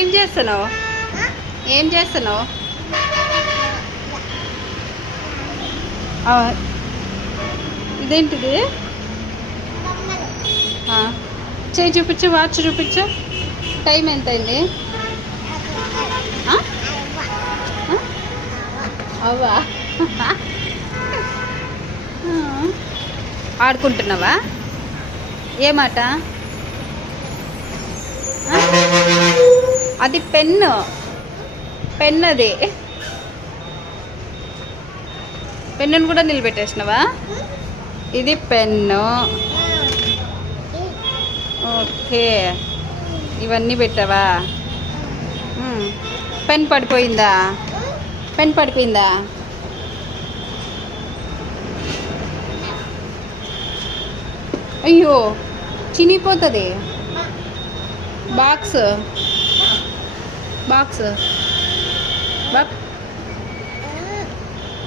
ఏం చేస్తున్నావు? ఏం చేస్తున్నావు? ఇదేంటిది? చేయి చూపించు, వాచ్ చూపించు. టైం ఎంత అయింది? అవ్వా ఆడుకుంటున్నావా? ఏ మాట? అది పెన్ను, పెన్. అది పెన్నును కూడా నిలబెట్టేసినావా? ఇది పెన్ను. ఓకే, ఇవన్నీ పెట్టావా? పెన్ పడిపోయిందా? పెన్ పడిపోయిందా? అయ్యో, చినిగిపోతుంది. బాక్స్ బాక్స్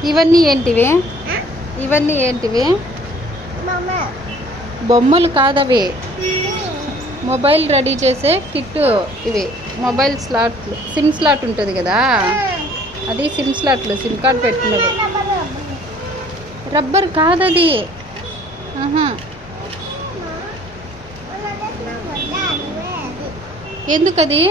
ఇవన్నీ ఏంటివి? ఇవన్నీ ఏంటివి? బొమ్మలు కాదవి, మొబైల్ రెడీ చేసే కిట్టు ఇవి. మొబైల్ స్లాట్లు, సిమ్ స్లాట్ ఉంటుంది కదా, అది సిమ్ స్లాట్లు, సిమ్ కార్డ్ పెట్టుకున్నది. రబ్బర్ కాదది. ఎందుకది?